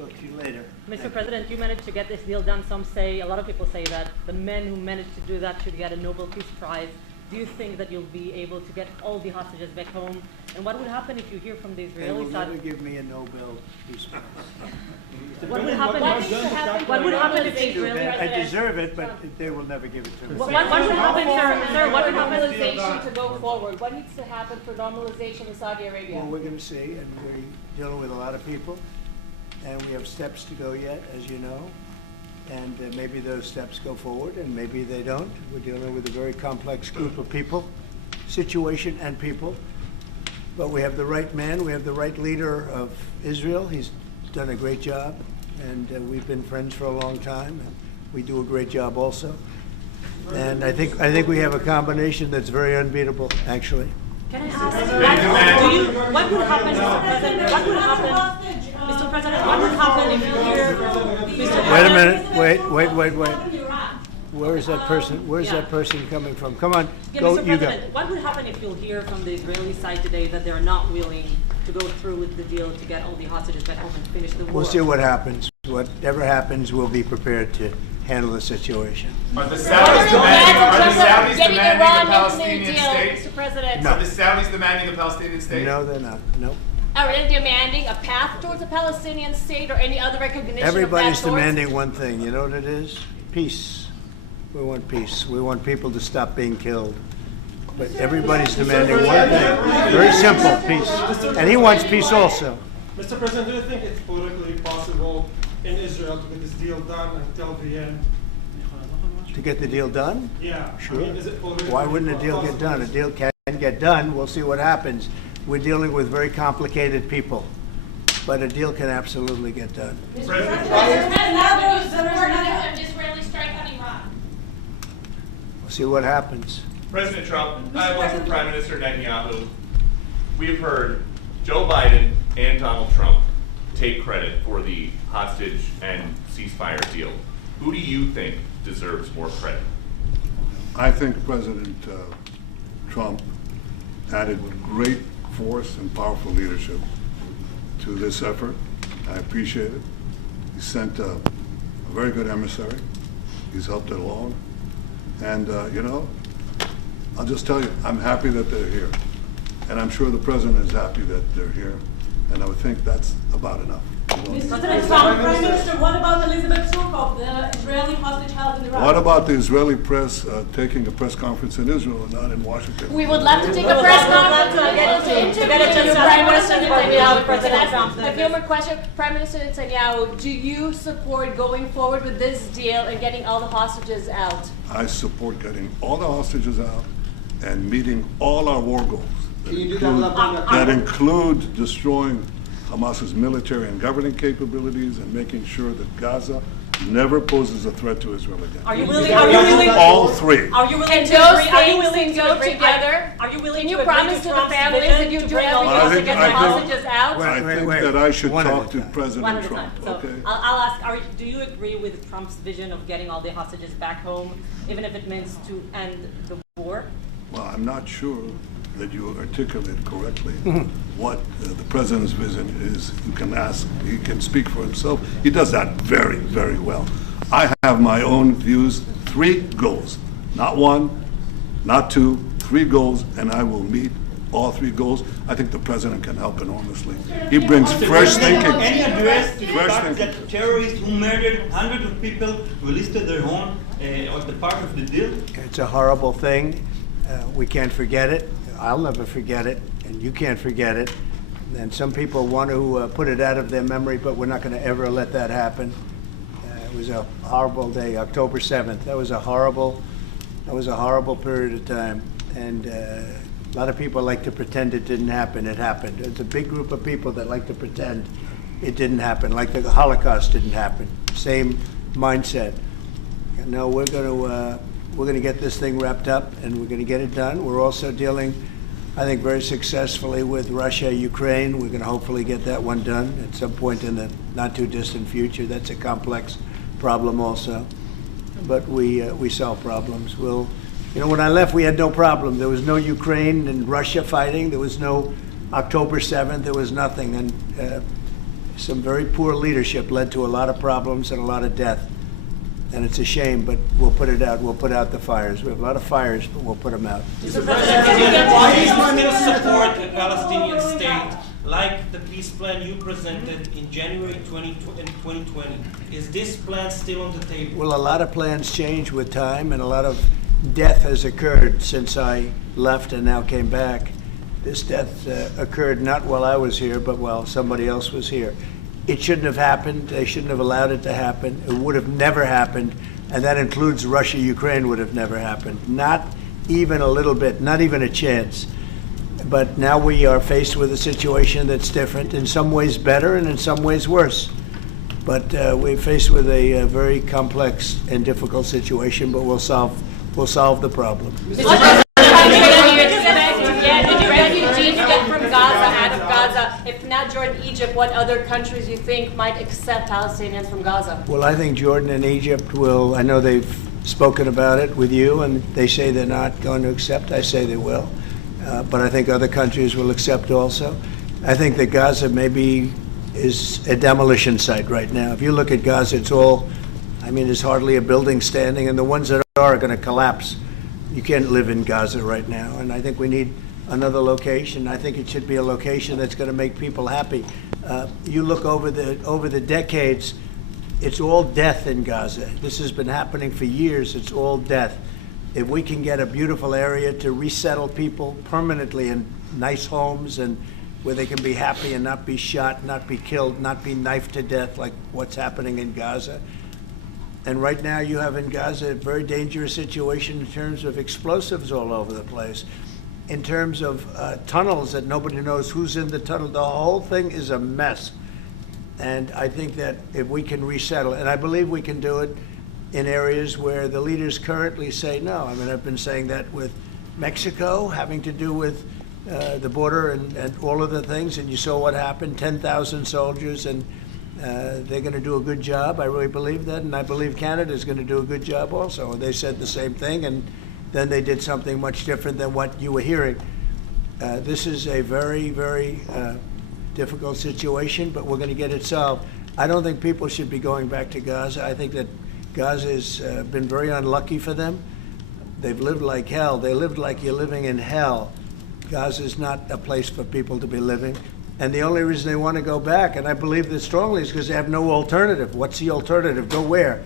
talk to you later. Mr. President, you managed to get this deal done. Some say, a lot of people say that the men who managed to do that should get a Nobel Peace Prize. Do you think that you'll be able to get all the hostages back home? And what would happen if you hear from the Israeli side? They will never give me a Nobel Peace Prize. What would happen? What would happen if the Israeli I president? deserve it, but they will never give it to me. What would happen, sir? What would happen? Normalization to go forward. What needs to happen for normalization in Saudi Arabia? Well, we're going to see, and we're dealing with a lot of people, and we have steps to go yet, as you know. And maybe those steps go forward, and maybe they don't. We're dealing with a very complex group of people, situation and people. But we have the right man, we have the right leader of Israel. He's done a great job, and we've been friends for a long time, and we do a great job also. And I think we have a combination that's very unbeatable, actually. Can I ask, what would happen, Mr. President? What would happen, Mr. President? What would happen if you hear, Mr. Wait a minute. Wait. Where is that person? Where's that person coming from? Come on, go. Mr. You go. President, what would happen if you'll hear from the Israeli side today that they're not willing to go through with the deal to get all the hostages back home and finish the war? We'll see what happens. Whatever happens, we'll be prepared to handle the situation. Are the Saudis demanding a Palestinian state? Mr. President. No. Are the Saudis demanding a Palestinian state? No, they're not. No. Are they demanding a path towards a Palestinian state or any other recognition Everybody's of that demanding one thing. You know what it is? Peace. We want peace. We want people to stop being killed. But everybody's demanding one thing. Very simple, peace. And he wants peace also. Mr. President, do you think it's politically possible in Israel to get this deal done until the end? To get the deal done? Yeah. Sure. I mean, is it politically Why wouldn't a deal get done? A deal can get done. We'll see what happens. We're dealing with very complicated people. But a deal can absolutely get done. President an Israeli strike on Iran? We'll see what happens. President Trump, I have one for Prime Minister Netanyahu. We have heard Joe Biden and Donald Trump take credit for the hostage and ceasefire deal. Who do you think deserves more credit? I think President Trump added great force and powerful leadership to this effort. I appreciate it. He sent a very good emissary. He's helped it along. And, I'll just tell you, I'm happy that they're here. And I'm sure the President is happy that they're here. And I would think that's about enough. President Trump, Prime Minister, what about Elizabeth Surkov, the Israeli hostage held in Iraq? What about the Israeli press taking a press conference in Israel and not in Washington? We would love to take a press conference to interview Prime Minister Netanyahu. President Trump. A few more questions. Prime Minister Netanyahu, do you support going forward with this deal and getting all the hostages out? I support getting all the hostages out and meeting all our war goals that include destroying Hamas's military and governing capabilities and making sure that Gaza never poses a threat to Israel again. Are you willing? All three. Are you willing And to those agree? Are you things willing can to go agree? together? Are you willing Can you to agree promise to to the Trump's families vision that you to do bring all the everything to get the hostages out? I think Wait. that I should One at a talk to time. One President at a Trump. time. So Okay. I'll ask, do you agree with Trump's vision of getting all the hostages back home, even if it means to end the war? Well, I'm not sure that you articulated correctly what the President's vision is. You can ask, he can speak for himself. He does that very, very well. I have my own views, 3 goals, not 1, not 2, 3 goals, and I will meet all 3 goals. I think the President can help enormously. He brings fresh thinking. Any address to the Fresh fact thinking. that terrorists who murdered hundreds of people released their home as the part of the deal? It's a horrible thing. We can't forget it. I'll never forget it, and you can't forget it. And some people want to put it out of their memory, but we're not going to ever let that happen. It was a horrible day, October 7th. That was a horrible period of time. And a lot of people like to pretend it didn't happen. It happened. There's a big group of people that like to pretend it didn't happen, like the Holocaust didn't happen. Same mindset. No, we're going to get this thing wrapped up, and we're going to get it done. We're also dealing, I think, very successfully with Russia, Ukraine. We're going to hopefully get that one done at some point in the not too distant future. That's a complex problem also, but we solve problems. When I left, we had no problem. There was no Ukraine and Russia fighting. There was no October 7th. There was nothing. And some very poor leadership led to a lot of problems and a lot of death. And it's a shame, but we'll put it out. We'll put out the fires. We have a lot of fires, but we'll put them out. Mr. President, why do you still support a Palestinian state like the peace plan you presented in January 2020? Is this plan still on the table? Well, a lot of plans change with time, and a lot of death has occurred since I left and now came back. This death occurred not while I was here, but while somebody else was here. It shouldn't have happened. They shouldn't have allowed it to happen. It would have never happened, and that includes Russia. Ukraine would have never happened. Not even a little bit, not even a chance. But now we are faced with a situation that's different, in some ways better and in some ways worse. But we're faced with a very complex and difficult situation, but we'll solve the problem. Refugees get from Gaza, out of Gaza. If not Jordan, Egypt, what other countries you think might accept Palestinians from Gaza? Well, I think Jordan and Egypt will. I know they've spoken about it with you, and they say they're not going to accept. I say they will. But I think other countries will accept also. I think that Gaza maybe is a demolition site right now. If you look at Gaza, it's all, I mean, there's hardly a building standing, and the ones that are going to collapse. You can't live in Gaza right now, and I think we need another location. I think it should be a location that's going to make people happy. You look over the decades, it's all death in Gaza. This has been happening for years. It's all death. If we can get a beautiful area to resettle people permanently in nice homes and where they can be happy and not be shot, not be killed, not be knifed to death like what's happening in Gaza. And right now you have in Gaza a very dangerous situation in terms of explosives all over the place, in terms of tunnels that nobody knows who's in the tunnel. The whole thing is a mess. And I think that if we can resettle, and I believe we can do it in areas where the leaders currently say no. I mean, I've been saying that with Mexico, having to do with the border and all of the things, and you saw what happened, 10,000 soldiers, and they're going to do a good job. I really believe that, and I believe Canada is going to do a good job also. And they said the same thing, and then they did something much different than what you were hearing. This is a very, very difficult situation, but we're going to get it solved. I don't think people should be going back to Gaza. I think that Gaza has been very unlucky for them. They've lived like hell. They lived like you're living in hell. Gaza is not a place for people to be living. And the only reason they want to go back, and I believe this strongly, is because they have no alternative. What's the alternative? Go where?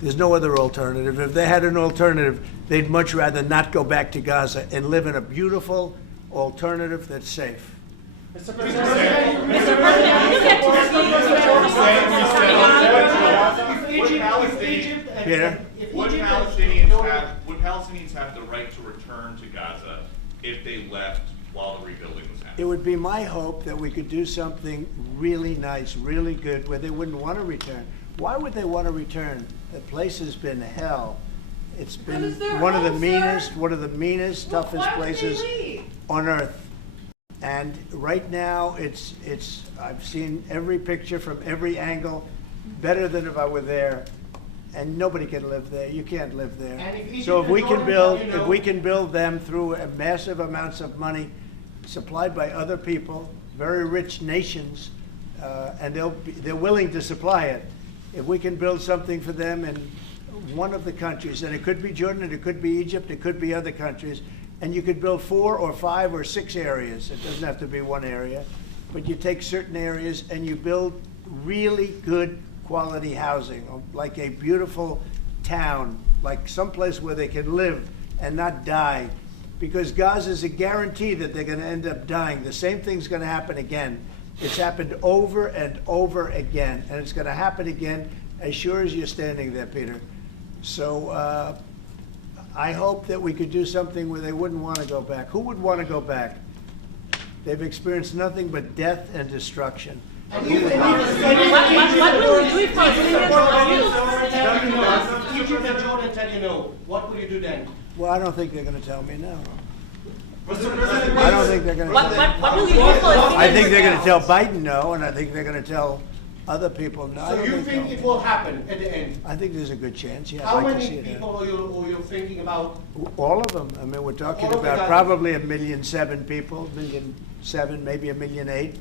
There's no other alternative. If they had an alternative, they'd much rather not go back to Gaza and live in a beautiful alternative that's safe. Mr. President, Peter? Would Palestinians have the right to return to Gaza if they left while the rebuilding was happening? It would be my hope that we could do something really nice, really good, where they wouldn't want to return. Why would they want to return? The place has been hell. It's been one of the meanest, toughest places on earth. And right now, I've seen every picture from every angle, better than if I were there. And nobody can live there. You can't live there. So if we can build them through massive amounts of money supplied by other people, very rich nations, and they're willing to supply it. If we can build something for them in one of the countries, and it could be Jordan, it could be Egypt, it could be other countries, and you could build 4 or 5 or 6 areas. It doesn't have to be one area, but you take certain areas and you build really good quality housing, like a beautiful town, like someplace where they can live and not die. Because Gaza is a guarantee that they're going to end up dying. The same thing's going to happen again. It's happened over and over again, and it's going to happen again as sure as you're standing there, Peter. So I hope that we could do something where they wouldn't want to go back. Who would want to go back? They've experienced nothing but death and destruction. What will you do if Egypt and Jordan tell you no? What will you do then? Well, I don't think they're going to tell me no. Mr. President, I don't think they're going to. What will you do for I think they're going to tell Biden no, and I think they're going to tell other people no. So you think it will happen at the end? I think there's a good chance. Yeah. How I'd like to see many it people are you thinking about? All of them. I mean, we're talking All of the about guys. probably 1,000,007 people, 1,000,007, maybe 1,000,008.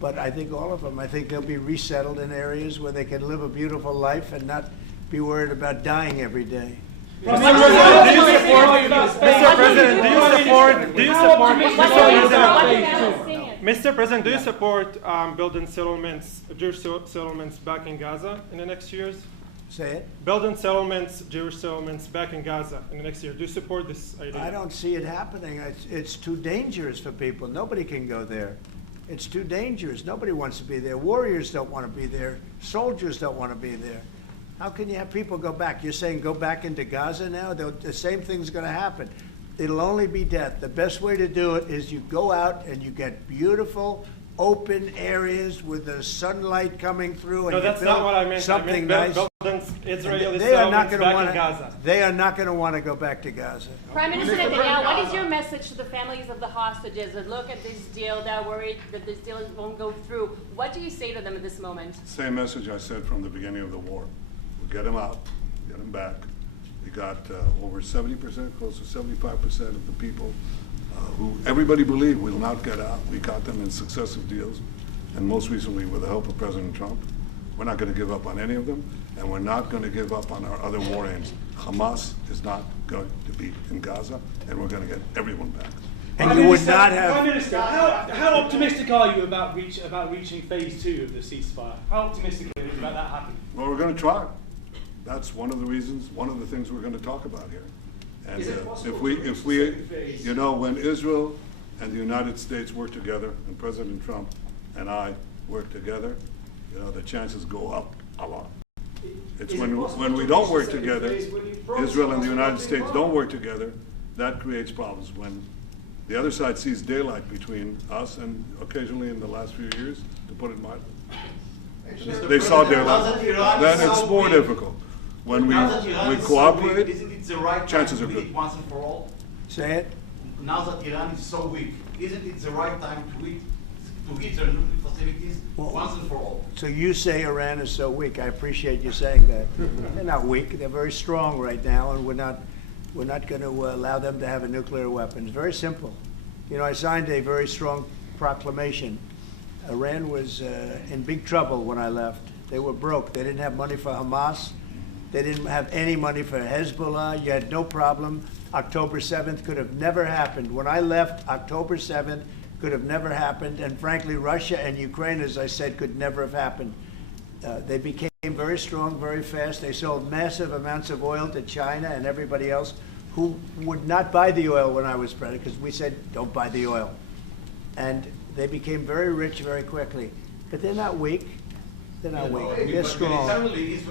but I think all of them, I think they'll be resettled in areas where they can live a beautiful life and not be worried about dying every day. Mr. President, do you support building settlements, Jewish settlements back in Gaza in the next years? Say it? Building settlements, Jewish settlements back in Gaza in the next year. Do you support this idea? I don't see it happening. It's too dangerous for people. Nobody can go there. It's too dangerous. Nobody wants to be there. Warriors don't want to be there. Soldiers don't want to be there. How can you have people go back? You're saying go back into Gaza now? The same thing's going to happen. It'll only be death. The best way to do it is you go out and you get beautiful, open areas with the sunlight coming through, and No, that's not what I meant. something I meant nice. Israeli They are not settlements going to back want in Gaza. They are not going to want to go back to Gaza. Prime Minister Netanyahu, what is your message to the families of the hostages that look at this deal, that are worried that this deal won't go through? What do you say to them at this moment? Same message I said from the beginning of the war. We'll get them out, get them back. We got over 70%, close to 75% of the people who everybody believed will not get out. We got them in successive deals, and most recently with the help of President Trump. We're not going to give up on any of them, and we're not going to give up on our other war aims. Hamas is not going to be in Gaza, and we're going to get everyone back. And you would not have. Prime Minister, how optimistic are you about reaching phase 2 of the ceasefire? How optimistic are you about that happening? Well, we're going to try. That's one of the reasons, one of the things we're going to talk about here. And if we, you know, when Israel and the United States work together, and President Trump and I work together, you know, the chances go up a lot. It's when we don't work together, Israel and the United States don't work together, that creates problems. When the other side sees daylight between us, and occasionally in the last few years, to put it mildly, they saw daylight, then it's more difficult. When we cooperate, Isn't it the right chances time are to good. eat once and for all? Say it. Now that Iran is so weak, isn't it the right time to hit their nuclear facilities once and for all? So you say Iran is so weak. I appreciate you saying that. They're not weak. They're very strong right now, and we're not going to allow them to have a nuclear weapon. It's very simple. You know, I signed a very strong proclamation. Iran was in big trouble when I left. They were broke. They didn't have money for Hamas. They didn't have any money for Hezbollah. You had no problem. October 7th could have never happened. When I left, October 7th could have never happened. And frankly, Russia and Ukraine, as I said, could never have happened. They became very strong very fast. They sold massive amounts of oil to China and everybody else who would not buy the oil when I was president, because we said, don't buy the oil. And they became very rich very quickly. But they're not weak. They're not weak. They're strong.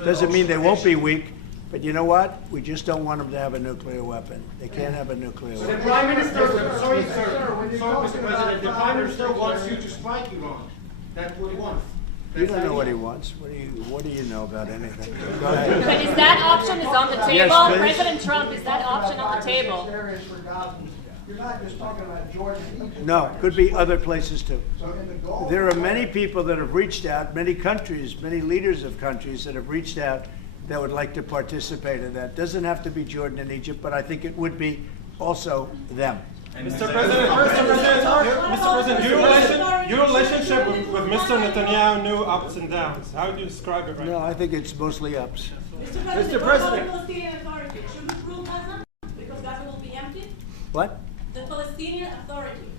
Doesn't mean they won't be weak, but you know what? We just don't want them to have a nuclear weapon. They can't have a nuclear The weapon. Prime Minister, sorry, Mr. President, the Prime Minister wants you to strike Iran. That's what he wants. You don't know what he wants. What do you know about anything? Go ahead. But is that option on the table? Yes, please. President Trump, is that option on the table? You're not just talking about Jordan and Egypt. No, could be other places too. So in the Gulf. There are many people that have reached out, many countries, many leaders of countries that have reached out that would like to participate in that. Doesn't have to be Jordan and Egypt, but I think it would be also them. Mr. President, your relationship with Mr. Netanyahu knew ups and downs. How would you describe it right No, now? I think it's mostly ups. Mr. President, what about the Palestinian Authority? Should it rule Gaza? Because Gaza will be empty? What? The Palestinian Authority,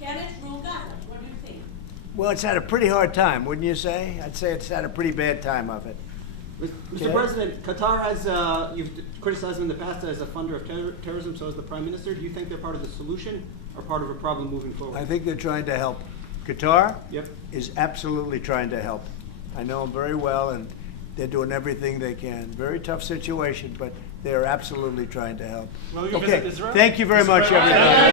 can it rule Gaza? What do you think? Well, it's had a pretty hard time, wouldn't you say? I'd say it's had a pretty bad time of it. Mr. President, Qatar has, you've criticized them in the past as a funder of terrorism, so as the Prime Minister. Do you think they're part of the solution or part of a problem moving forward? I think they're trying to help. Qatar Yep. is absolutely trying to help. I know them very well, and they're doing everything they can. Very tough situation, but they're absolutely trying to help. Will you Okay, visit Israel? thank you very Mr. much, President? everybody.